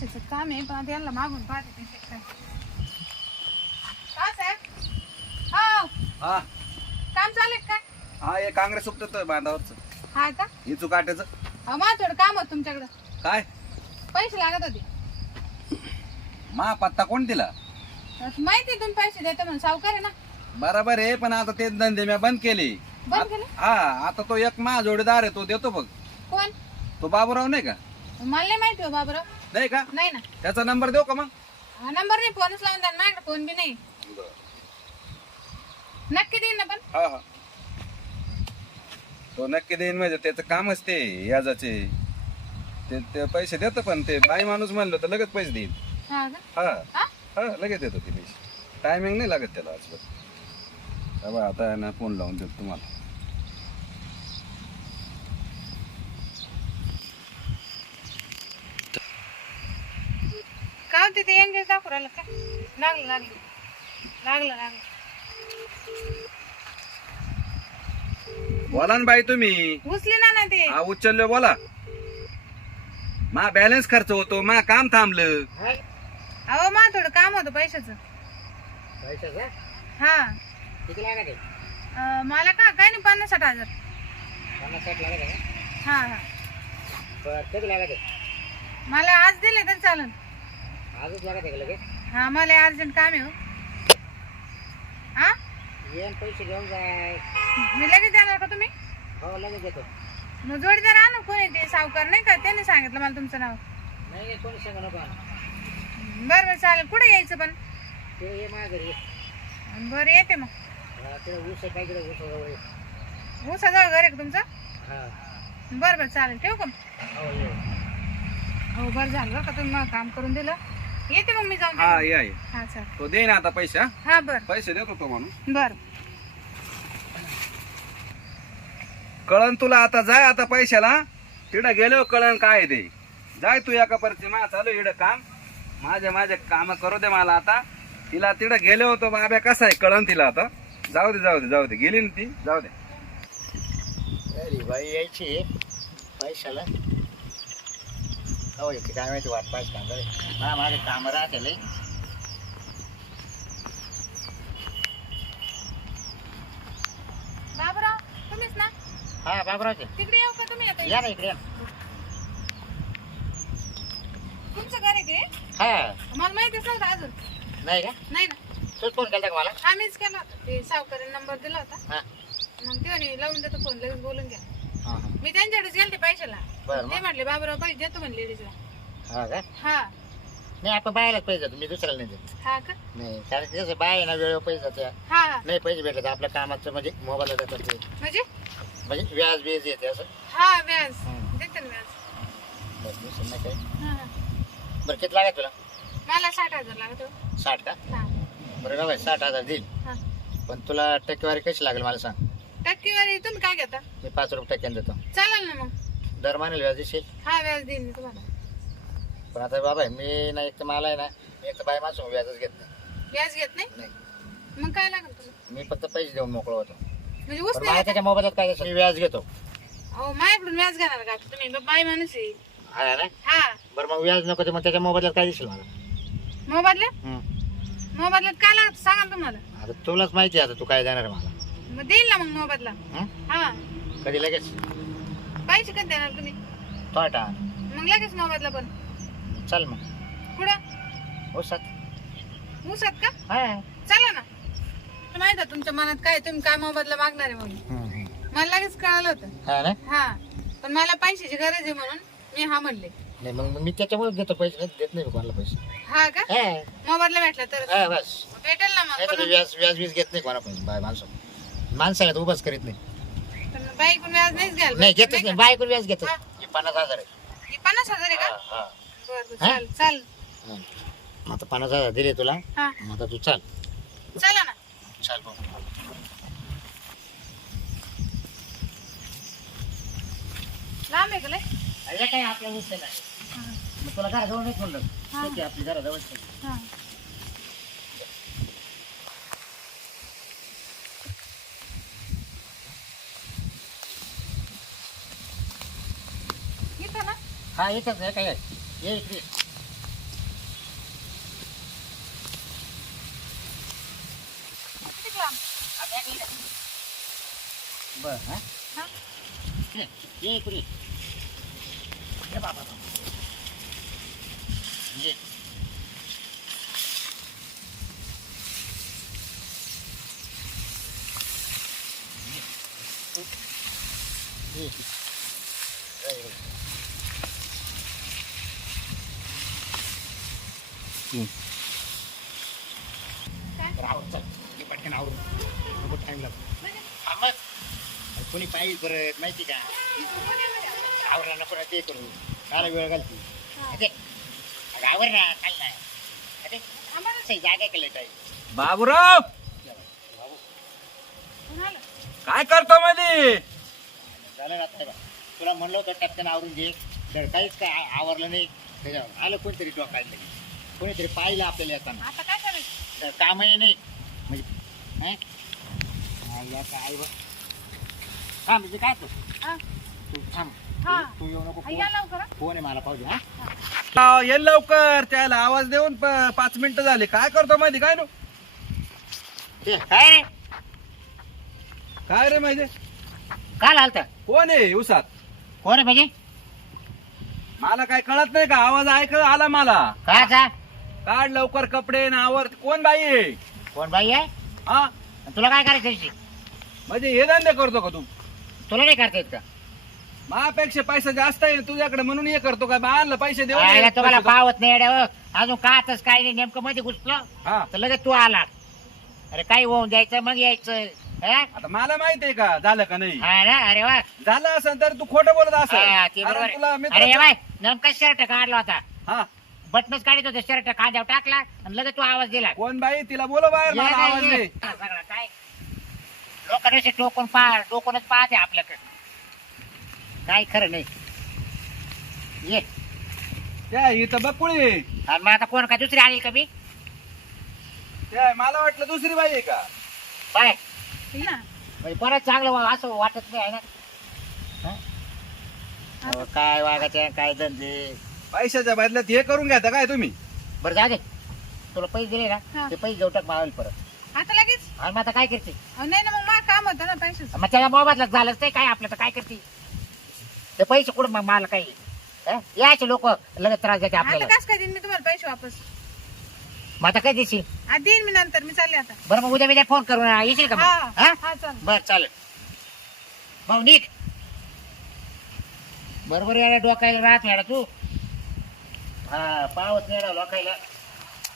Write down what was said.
काम आहे पण मागून पाहते काय साहेब हो हा. काम चालू आहे काय हा हे काँग्रेस उपटतोय बांधावरच. हा का? इचू काट्याचं अहो मला थोडं काम होतं तुमच्याकडं. काय? पैसे लागत होते. मा पत्ता कोण दिला? तर माहिती आहे तुम्ही पैसे देता म्हणून. सावकार आहे ना? बरोबर आहे पण आता ते धंदे मी बंद केले. बंद केले? हा आता तो एक मा जोडीदार आहे तो देतो बघ. कोण? तो बाबूराव नाही का? मला नाही माहिती हो बाबराव. नाही का? नाही ना. त्याचा नंबर देऊ का मग? हा नंबर नाही फोनच लावून द्या माझ्याकडे फोन बी नाही. नक्की देईन ना पण. हा हा. तो नक्की देईन म्हणजे त्याचं कामच ते याजाचे. ते ते पैसे देतो पण ते बाई माणूस म्हणलं तर लगेच पैसे हा का? हा. हा? हा लगेच देतो ते पैसे. टायमिंग नाही लागत त्याला बाबा आता आहे ना फोन लावून देतो तुम्हाला. का होते ते एंगेज दाखवू राहिलं का? लागलं लागलं. लागलं लागलं. बोला ना बाई तुम्ही. उचले ना ना ते. हा उचलले बोला. मा बॅलन्स खर्च होतो मा काम थांबलं. अहो मा थोडं काम होतं पैशाचं. हा. किती लागत आहे? अं, मला का काय नाही पन्नास साठ हजार. पन्नास साठ लागत आहे का? हा हा. बरं कधी लागत आहे? मला आज दिले तर चालेल आजच लागत आहे का लगेच? हा मला अर्जंट काम आहे हो. हा? येऊन पैसे घेऊन जाय. मी लगेच देणार का तुम्ही? हो लगेच येतो मग जोडीदार आणू कोणी ते सावकार नाही का? त्यांनी सांगितलं मला तुमचं नाव. नाही नाही कोणी सांगू नको बरं बरं चालेल. कुठे यायचं पण? ते ये माझ्या घरी. बरं येते मग. हा, तिकडे ऊस आहे काय तिकडे ऊस जवळ. ये. ऊसाजवळ घर आहे का तुमचं? हा. बरं बरं चालेल. ठेवू का हो ये. हो बरं झालं बरं का. तुम्ही मला काम करून दिलं. येते मग मी जाऊन हा या. हा तो दे ना आता पैसे हा? हा बरं. पैसे देतो तो म्हणून. बरं. कळण तुला आता जाय आता पैशाला. तिकडं गेलो कळण काय आहे ते. जाय तू एका परची मा चालू इकडं काम. माझे माझे काम करू दे मला आता. तिला तिकडं गेलो होतो बाब्या कसा आहे कळण तिला आता. जाऊ दे जाऊ दे जाऊ दे. गेली ना ती जाऊ दे. अरे बाई यायची पैशाला. हो काय माहिती वाट पाहिजे काम करे. मला माझे कामं राहते लई. बाबराव तुम्हीच ना? हा बाबरावचे. तिकडे येऊ का तुम्ही आता? या ना इकडे या. तुमचं घर आहे ते? हा. मला माहितीच नव्हतं अजून. नाही का? नाही ना. तूच फोन केला का मला? आम्हीच केला होता. ते सावकाराने नंबर दिला होता. हा. मग ते म्हणे लावून देतो फोन लगेच बोलून घ्या. हा हा. मी त्यांच्याकडेच गेलते पैशाला. बरं ते मग. म्हटले बाबराव पैसे देतो म्हणे लेडीजला. हा का? हा. नाही आपण बायलाच पैसे देतो मी दुसऱ्याला नाही देत. हा का? नाही कारण की कसं बाय आहे ना वेळेवर पैसे जाते हा. हा नाही पैसे भेटत आपल्या कामाचं म्हणजे मोबाईलला देतात ते. म्हणजे? म्हणजे व्याज बीज येते असं. हा व्याज. हम्म. देते ना व्याज. बस दुसरं नाही काही. हा, हा. बरं किती लागत तुला? मला साठ हजार लागत. साठ का? हा. बरं बाबा साठ हजार देईल. हा. पण तुला टक्केवारी कशी लागेल मला सांग. टक्केवारी तुम्ही काय घेता? मी पाच रुपये टक्क्याने देतो. चालेल ना मग. दर मानेल व्याज देशील? हा व्याज देईन मी तुम्हाला. पण आता बाबा मी ना एक तर मला आहे ना एक तर बाय माझं व्याजच घेत नाही. व्याज घेत नाही? नाही. मग काय लागेल तुला? मी फक्त पैसे देऊन मोकळं होतो. म्हणजे पण मला त्याच्या मोबाईलात काय असेल, मी व्याज घेतो. अहो माझ्याकडून व्याज घेणार का? तुम्ही बाय माणूस आहे. हा ना? हा. बरं मग व्याज नको ते मग त्याच्या मोबाईलात काय दिसेल मला? मोबाईलला? हं. मोबाईलला काय लागत? सांगा ना तुम्हाला. आता तुलाच माहिती आहे आता तू काय देणार आहे मला? मग देईल ना मग मोबाईलला. हं? हा. कधी लगेच? पैसे कधी देणार तुम्ही? थोटा मग लगेच मोबाईलला पण. चल मग. कुठं? हो सात ऊसात का? हा. चला ना. माहीत आहे तुमच्या मनात काय आहे, तुम्ही काय मोबाईलला मागणार आहे म्हणून. मला लगेच कळालं होतं. हा ना? हा. पण मला पैशाची गरज आहे म्हणून मी हा म्हणले. नाही मग मी त्याच्यामुळे देतो पैसे नाही देत नाही मी कोणाला पैसे. हा का? हा. मोबाईलला भेटला तर. हा, बस. भेटेल ना नाही मग तर मी पण- व्याज व्याज वीज घेत नाही कोणा पैसे. बाय माणसं. माणसाला तर उभाच करीत नाही. बाईकून व्याज नाहीच घ्यायला नाही घेतच नाही बायकोला व्याज घेत हा. हे पन्नास हजार आहे. ही पन्नास हजार आहे का? हा, हा. बरं बरं हा? चाल चाल हं. मग आता पन्नास हजार दिले तुला. हा. मग आता तू चाल. चला ना. चाल भाऊ लांब आहे का लय? अरे काय आपल्या उचल आहे हा, मग तुला घराजवळ नाही म्हणलं. शेती आपली घराजवळ हा. हा इथंच आहे काय? ये इकडे. बर हा? ये इकडे. ये बाबा ये. ये. पटकन आवरून. टाइम लागतो कोणी पाहिजे परत माहिती का? आवरला नको ना ते करू. काला वेळ घालते अरे आवर ना चाल ना. अरे आम्हाला सही जागा केलं काय बाबूराव? काय करतो मध्ये झालं ना आता. तुला म्हणलं होतं टपकन आवरून घे. तर काहीच काय आवरलं नाही. त्याच्यावर आलं कोणतरी डोकायला कोणीतरी पाहिलं आपल्याला येताना. आता काय करायचं? तर कामही नाही. म्हणजे हं? आईला काय बा हा म्हणजे काय तू? हा, तू थांब. हा. तू- तू येऊ नको या फोन. लवकर हा. फोन आहे मला पाहू दे हा? हा, ये लवकर. त्याला आवाज देऊन प- पाच मिनिटं झाली. काय करतो माहिती काय नो? ते काय रे? काय रे माहिती? काल आलता कोण आहे उसात? कोण आहे म्हणजे? मला काय कळत नाही का? आवाज ऐक आला मला. काचा? काढ लवकर कपडे ना आवर कोण बाई आहे? कोण बाई आहे? हा? आणि तुला काय करायचं? म्हणजे हे धंदे करतो का तू? तुला नाही करता येत का? माझ्यापेक्षा पैसा जास्त आहे तुझ्याकडे म्हणून हे करतो का? बाहेरला पैसे देऊ आयला तुम्हाला पावत नाही येड्या हो. अजून का आताच काय नाही नेमकं मध्ये घुसलो. हा. तर लगेच तू आला. अरे काही होऊन द्यायचं मग यायचं. हा? आता मला माहीत आहे का? झालं का नाही? हा ना? अरे वा. झालं असेल तर तू खोटं बोलत हा, असेल ते बरोबर आहे. अरे बाय नेमका शर्ट काढला होता. हा. बटनच काढत होता शर्ट खांद्यावर टाकला आणि लगेच तू आवाज दिला. कोण बाई? तिला बोलो बाहेर ये मला काय आवाज ये? दे हा, सगळं काय लोकांना टोकून पा टोकूनच पाहते आपल्याकडे. काय खरं नाही. ये. त्या इथं बकुळी आणि मग आता कोण काय दुसरी आली का मी? त्या मला वाटलं दुसरी बाई आहे का? काय ठीक ना. म्हणजे परत चांगलं वा- असं वाटत नाही आहे ना? हा? अहो, काय वागायचं काय धंदे? पैशाच्या बदल्यात हे करून घ्या काय तुम्ही? बरं जा दे. तुला पैसे दिले हा. ना ते पैसे देऊ टाक मावेल परत. आता लगेच? आणि मग आता काय करते? अहो, नाही ना मग मला काम होतं ना पैशाचं. मग त्याच्या मोबाईलला झालंच नाही काय आपलं तर काय करते? ते पैसे कुठं मग मला काही? हा? यायचे लोक लगेच त्रास देते आता आपल्याला. कस काय देईन मी तुम्हाला पैसे वापस? मग आता काय देशील? आ, देईन मी नंतर मी चालले आता. बरं मग उद्या मी फोन करून येशील का हा मग? हा हा? चालेल. बर चालेल. भाऊ नीट बरोबर यायला डोकायला राहत मॅडा तू. हा पावत नाही लोकायला